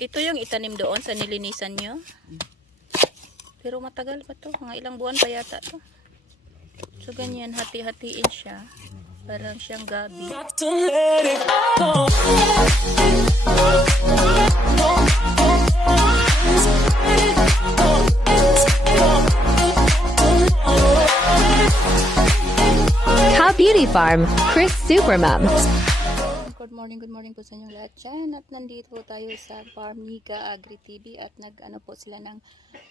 Ito yung itanim doon sa nilinisan nyo. Pero matagal pa to. Mga ilang buwan pa yata to. So ganyan, hati-hatiin siya. Parang siyang gabi. Cow Beauty Farm, Chris Supermom. Good morning po sa inyong lahat dyan. At nandito po tayo sa Farm Nika Agri TV at nag-ano po sila ng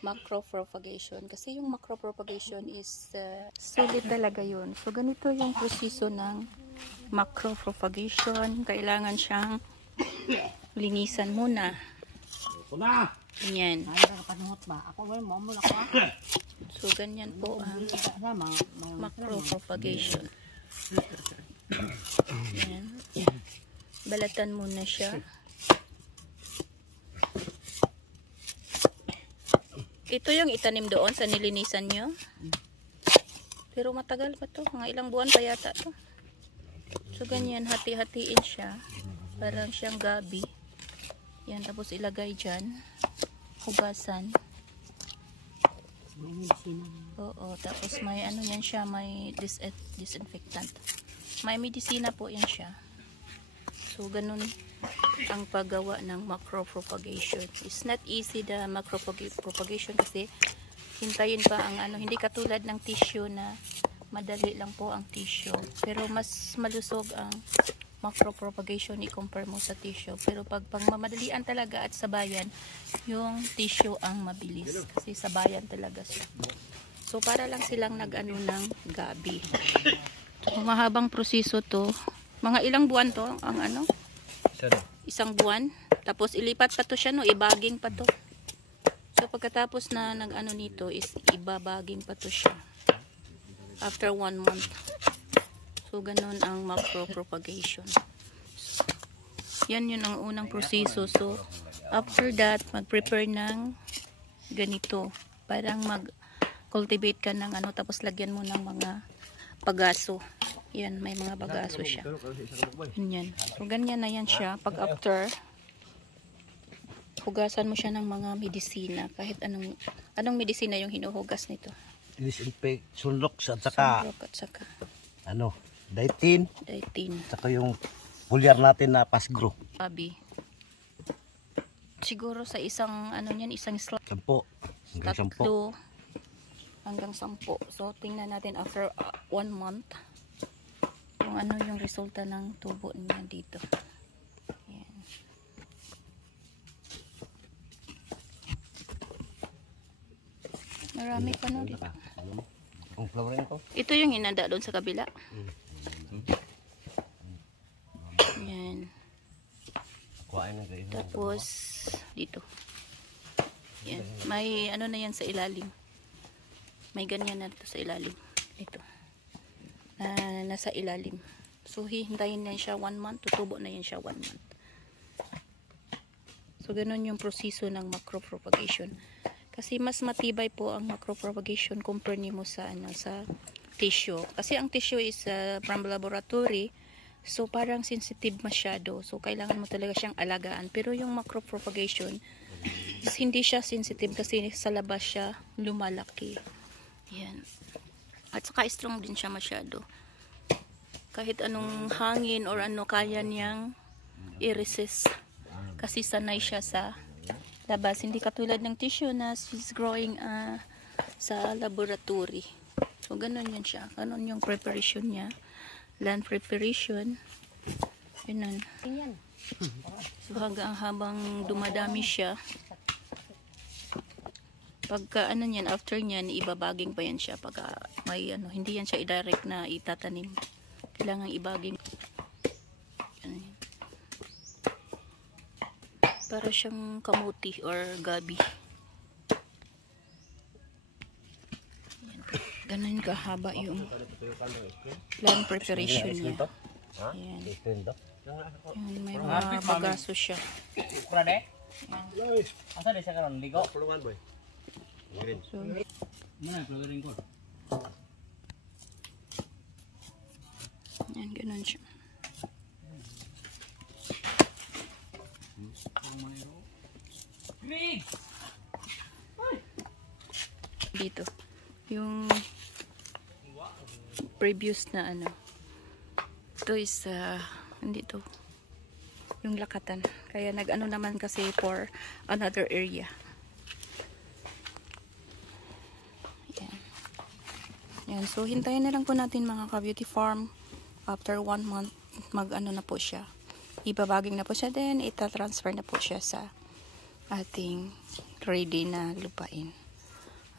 macropropagation. Kasi yung macropropagation is sulit talaga yun. So ganito yung proseso ng macropropagation. Kailangan siyang linisan muna. Ganyan. So ganyan po ang macropropagation. Yan. Balatan muna siya. Ito yung itanim doon sa nilinisan nyo. Pero matagal pa to. Mga ilang buwan pa yata to. So ganyan, hati-hatiin siya. Parang siyang gabi. Yan, tapos ilagay dyan. Hugasan. Oo, tapos may ano yan siya, may disinfectant. May medisina po yan siya. So ganun ang paggawa ng macropropagation. It's not easy the macropropagation kasi hintayin pa ang ano, hindi katulad ng tissue na madali lang po ang tissue. Pero mas malusog ang macropropagation i-compare mo sa tissue. Pero pag pangmamadalian talaga at sabayan, yung tissue ang mabilis. Kasi sabayan talaga siya. So para lang silang nag-ano ng gabi. So mahabang proseso to. Mga ilang buwan to ang ano? Isang buwan. Tapos ilipat pa to siya no, ibaging pa to. So pagkatapos na nag-ano nito is ibabaging pa to siya. After 1 month. So ganun ang macropropagation. So, yan yun ang unang proseso. So after that, mag-prepare ng ganito. Parang mag-cultivate ka ng ano, tapos lagyan mo ng mga pagaso. Yan, may mga bagaso siya. Ganyan. So, ganyan na yan siya. Pag after, hugasan mo siya ng mga medisina. Kahit anong medisina yung hinuhugas nito. Disinfect, sunlox at saka, ano, Ditin. Saka yung foliar natin na Pasgro. Abi. Siguro sa isang, ano yan, isang slot. 10. Hanggang 10. Hanggang 10. So, tingnan natin after 1 month. Kung ano yung resulta ng tubo niya dito. Ayan. Marami pa no dito. Ito yung hinanda doon sa kabila. Ayan. Tapos dito. Ayan. May ano na yan sa ilalim. May ganyan na dito sa ilalim. Ito. Nasa ilalim. So hihintayin na siya 1 month, tutubo na yan siya 1 month. So ganun yung proseso ng macropropagation. Kasi mas matibay po ang macropropagation compare nimo sa ano, sa tissue. Kasi ang tissue is from laboratory, so parang sensitive masyado. So kailangan mo talaga siyang alagaan. Pero yung macropropagation is hindi siya sensitive kasi sa labas siya lumalaki. Yan. At saka strong din siya masyado. Kahit anong hangin or ano, kaya niyang i-resist. Kasi sanay siya sa labas. Hindi katulad ng tissue na is growing sa laboratory. So, ganun yan siya. Ganun yung preparation niya. Land preparation. Ganun. So, habang dumadami siya, pagka ano niyan, after niyan, ibabaging pa yan siya. Pagka may ano, hindi yan siya i-direct na itatanim. Kailangan ibaging. Para siyang kamuti or gabi. Ganun kahaba yung land preparation niya. Ayan. Ayan, may mga bagaso siya. Ayan. So, yan, ganun siya. Dito. Yung previous na ano. Ito is, hindi to. Yung lakatan. Kaya nag-ano naman kasi for another area. Yan. Yan. So, hintayin na lang po natin mga ka-beauty farm. After 1 month, mag-ano na po siya. Ibabaging na po siya din. Ita-transfer na po siya sa ating ready na lupain.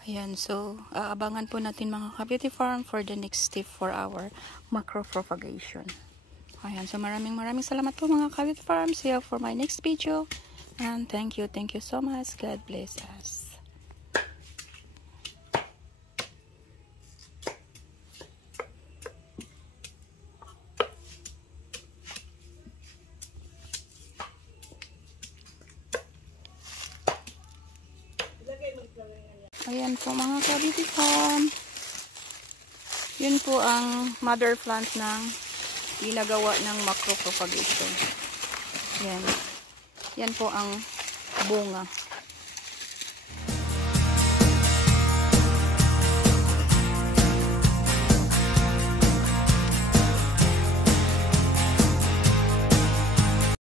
Ayan. So, aabangan po natin mga ka-beauty farm for the next step for our macro propagation. Ayan, so maraming salamat po mga ka-beauty farm. See you for my next video. And thank you so much. God bless us. Ayan po mga ka-beauty farm. Yun po ang mother plant ng ginagawa ng macro propagation. Yan. Yan po ang bunga.